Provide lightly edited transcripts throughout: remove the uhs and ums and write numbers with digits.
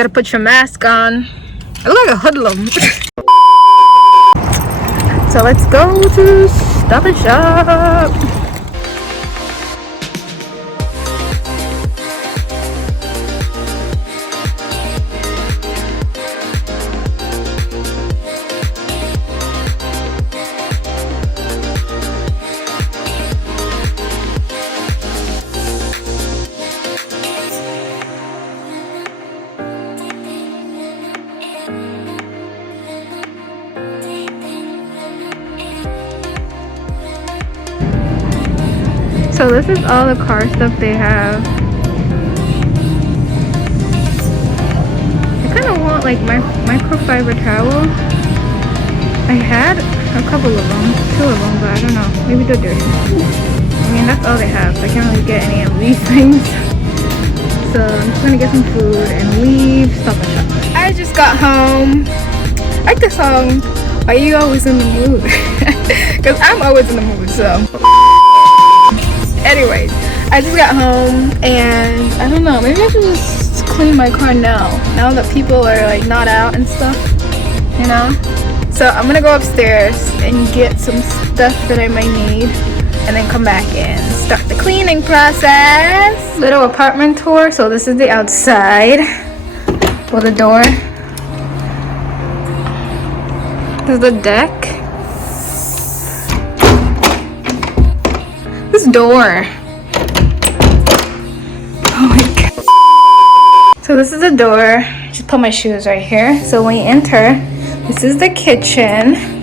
Gotta put your mask on. I look like a hoodlum. So let's go to Stop and Shop. So this is all the car stuff they have. I kind of want like my microfiber towel. I had a couple of them, 2 of them, but I don't know. Maybe they're dirty. I mean, that's all they have, so I can't really get any of these things. So I'm just gonna get some food and leave Stop and Shop. I just got home. I like the song, Are You Always in the Mood? Because I'm always in the mood, so. Anyways, I just got home and I don't know, maybe I should just clean my car now that people are like not out and stuff, you know. So I'm gonna go upstairs and get some stuff that I might need and then come back and start the cleaning process. Little apartment tour. So this is the outside with the door. This is the deck. This door. Oh my god. So this is the door. Just put my shoes right here. So when you enter, this is the kitchen.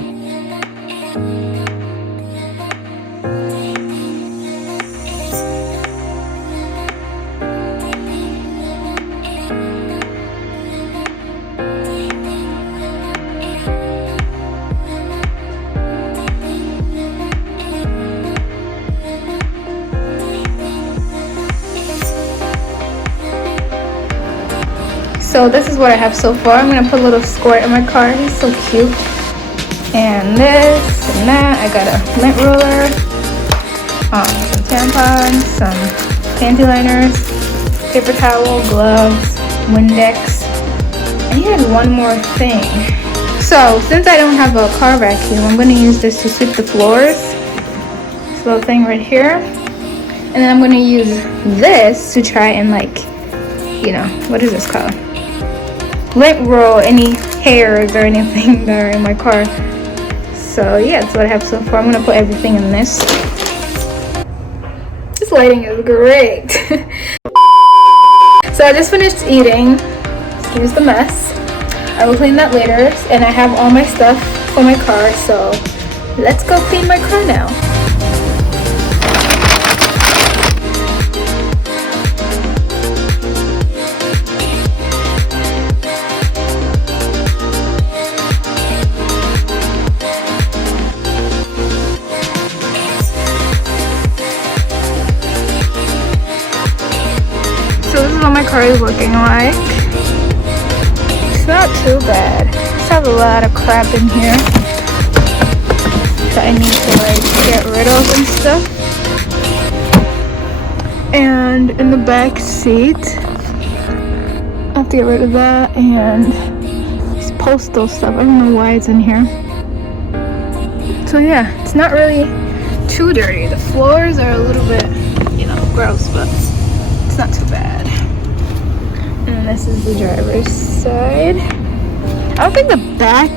So this is what I have so far. I'm gonna put a little squirt in my car. He's so cute. And this and that. I got a lint roller, some tampons, some panty liners, paper towel, gloves, Windex. I needed one more thing. So since I don't have a car vacuum, I'm gonna use this to sweep the floors. This little thing right here. And then I'm gonna use this to try and like, you know, what is this called? Lint roll any hairs or anything that are in my car. So yeah, that's what I have so far. I'm gonna put everything in this. This lighting is great. So I just finished eating. Here's the mess. I will clean that later, and I have all my stuff for my car, so let's go clean my car now. So this is what my car is looking like. It's not too bad. I just have a lot of crap in here that I need to like get rid of and stuff. And in the back seat, I have to get rid of that and this postal stuff. I don't know why it's in here. So yeah, it's not really too dirty. The floors are a little bit, you know, gross, but it's not too bad. And this is the driver's side. I don't think the back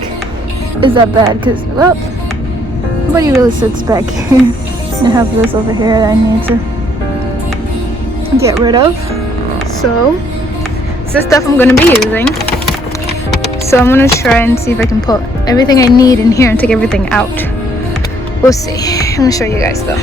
is that bad because, well, nobody really sits back here. I have this over here that I need to get rid of. So it's the stuff I'm going to be using. So I'm going to try and see if I can put everything I need in here and take everything out. We'll see. I'm going to show you guys though.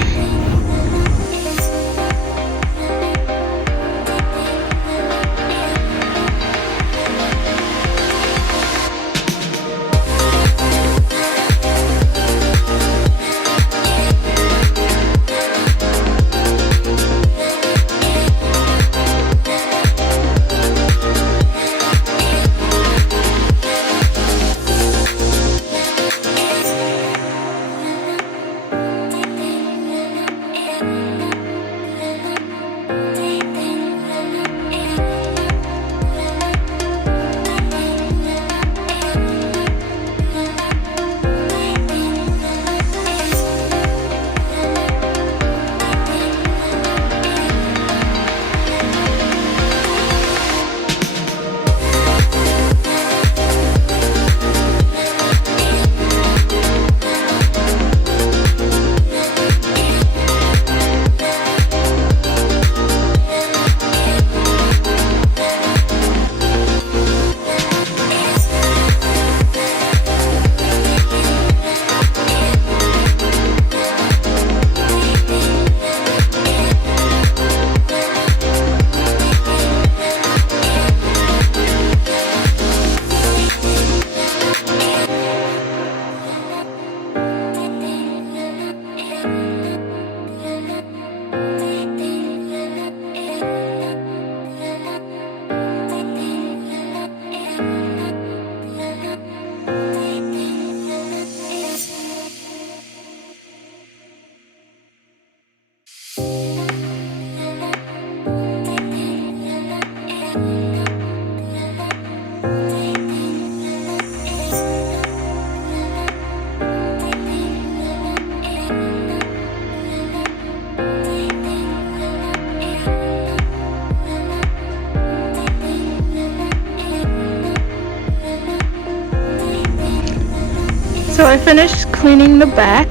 So I finished cleaning the back.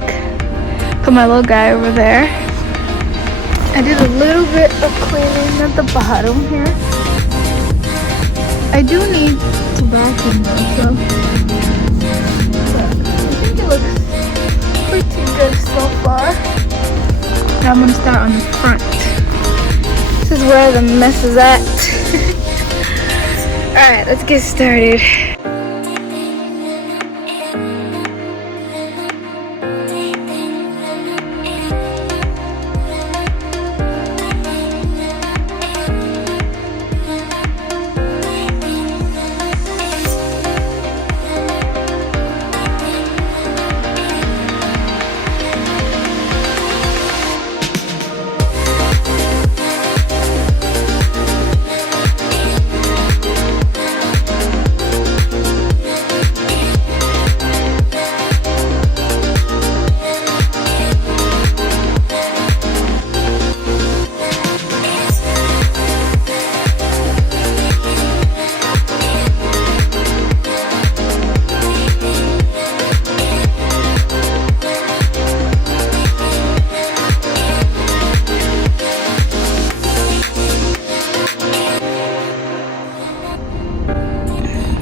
Put my little guy over there. I did a little bit of cleaning at the bottom here. I do need to vacuum though, so but I think it looks pretty good so far. Now I'm gonna start on the front. This is where the mess is at. Alright, let's get started.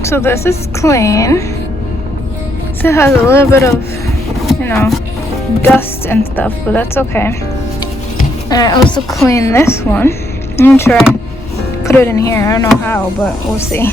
So this is clean. Still has a little bit of, dust and stuff, but that's okay. And I also cleaned this one. I'm gonna try and put it in here. I don't know how, but we'll see.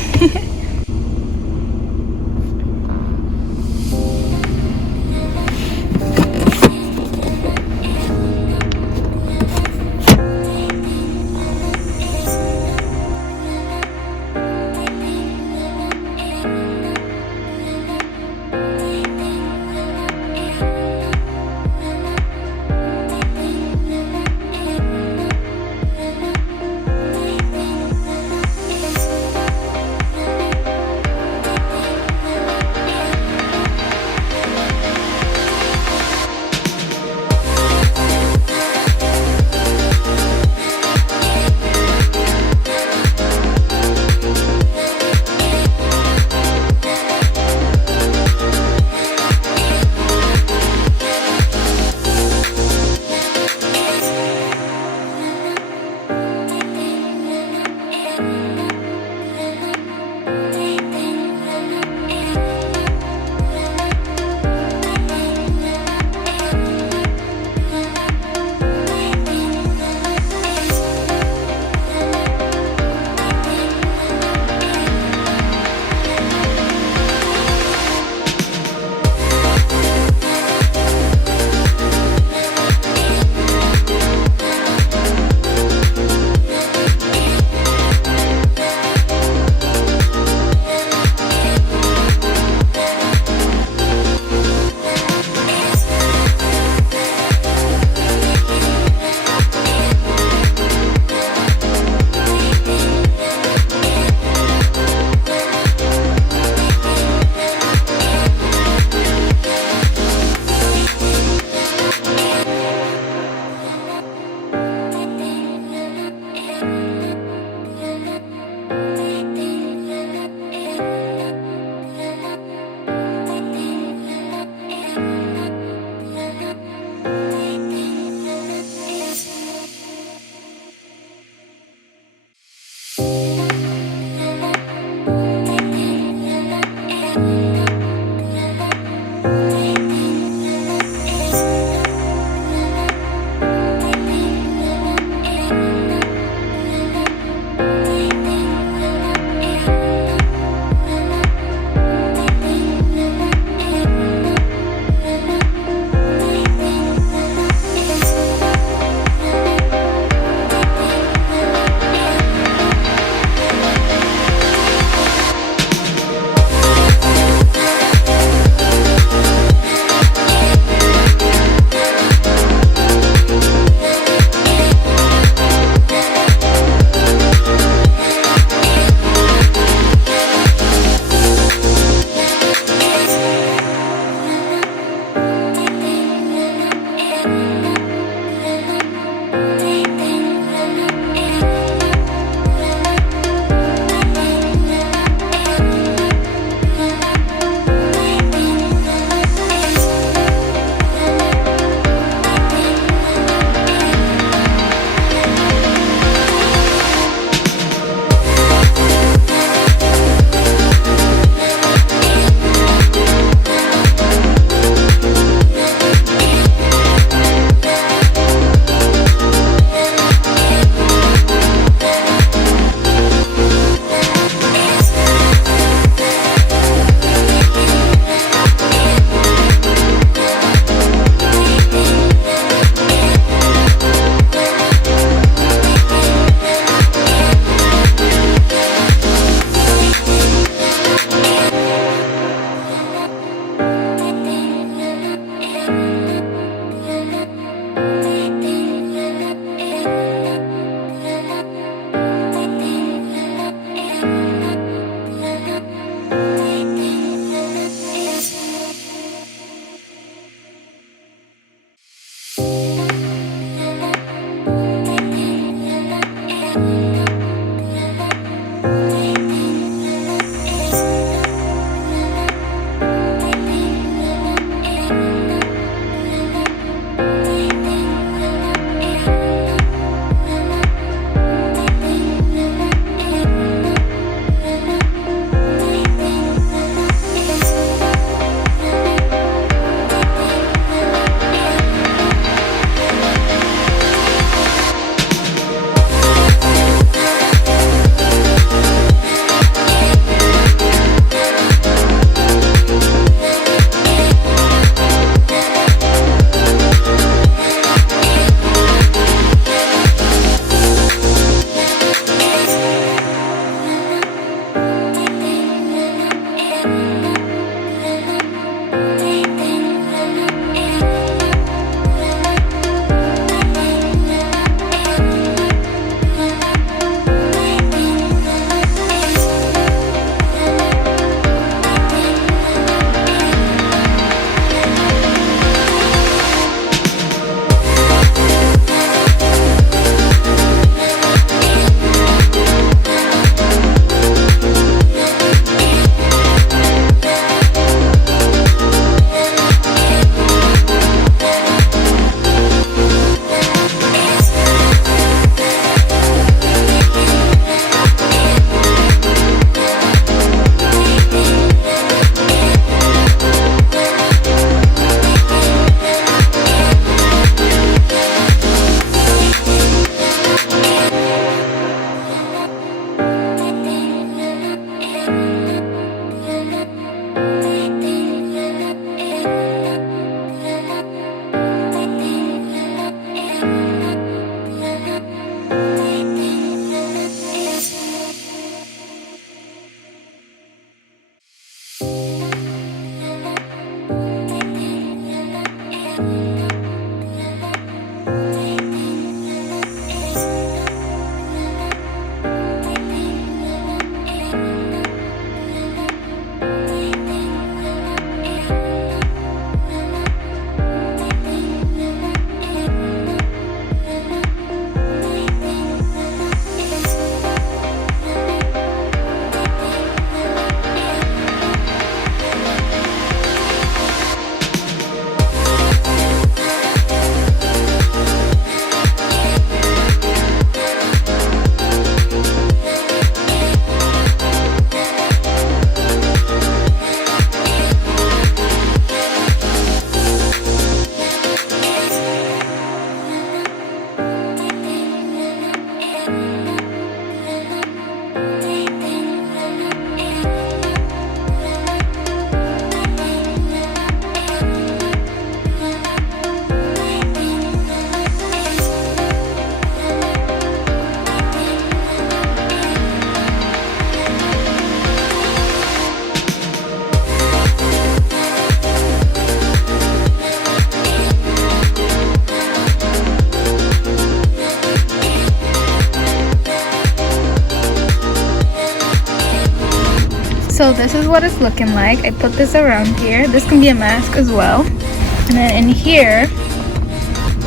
So this is what it's looking like. I put this around here. This can be a mask as well. And then in here,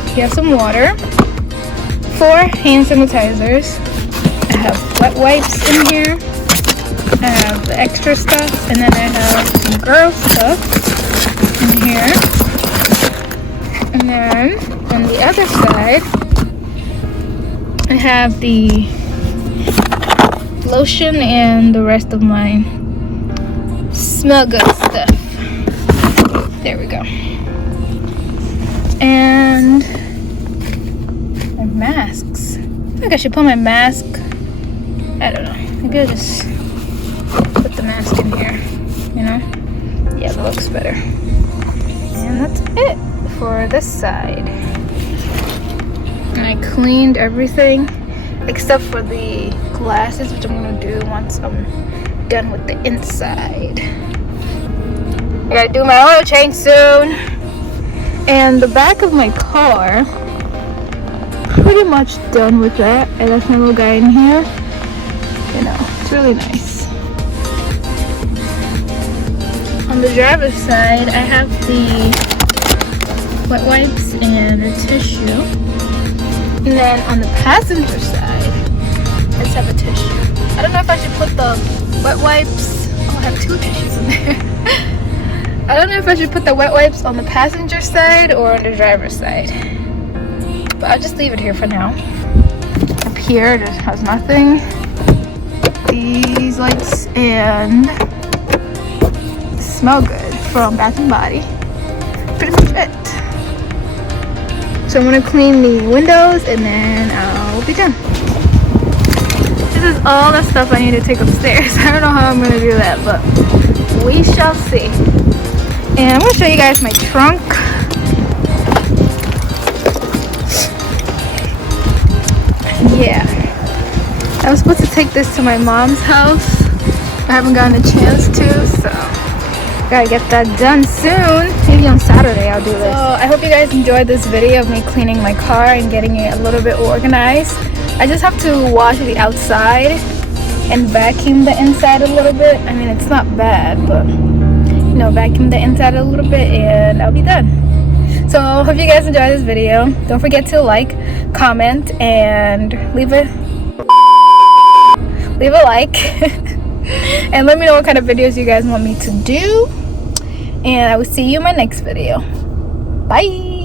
you have some water, 4 hand sanitizers. I have wet wipes in here. I have the extra stuff, and then I have some girl stuff in here. And then on the other side, I have the lotion and the rest of my smell good stuff. There we go. And my masks. I think I should put my mask. I don't know. Maybe I'll just put the mask in here. You know? Yeah, that looks better. And that's it for this side. And I cleaned everything except for the glasses, which I'm gonna do once I'm done with the inside. I gotta do my oil change soon. And the back of my car, pretty much done with that. I left my little guy in here. You know, it's really nice. On the driver's side, I have the wet wipes and a tissue. And then on the passenger side, I just have a tissue. I don't know if I should put the wet wipes. Oh, I have 2 tissues in there. I don't know if I should put the wet wipes on the passenger side or on the driver's side. But I'll just leave it here for now. Up here, it has nothing. These lights and smell good from Bath and Body. Pretty much it. So I'm gonna clean the windows and then I'll be done. This is all the stuff I need to take upstairs. I don't know how I'm gonna do that, but we shall see. And I'm gonna show you guys my trunk. Yeah. I was supposed to take this to my mom's house. I haven't gotten a chance to, so gotta get that done soon. Maybe on Saturday I'll do this. So I hope you guys enjoyed this video of me cleaning my car and getting it a little bit organized. I just have to wash the outside and vacuum the inside a little bit. I mean, it's not bad, but you know, vacuum the inside a little bit and I'll be done. So hope you guys enjoyed this video. Don't forget to like, comment, and leave a like. And let me know what kind of videos you guys want me to do. And I will see you in my next video. Bye.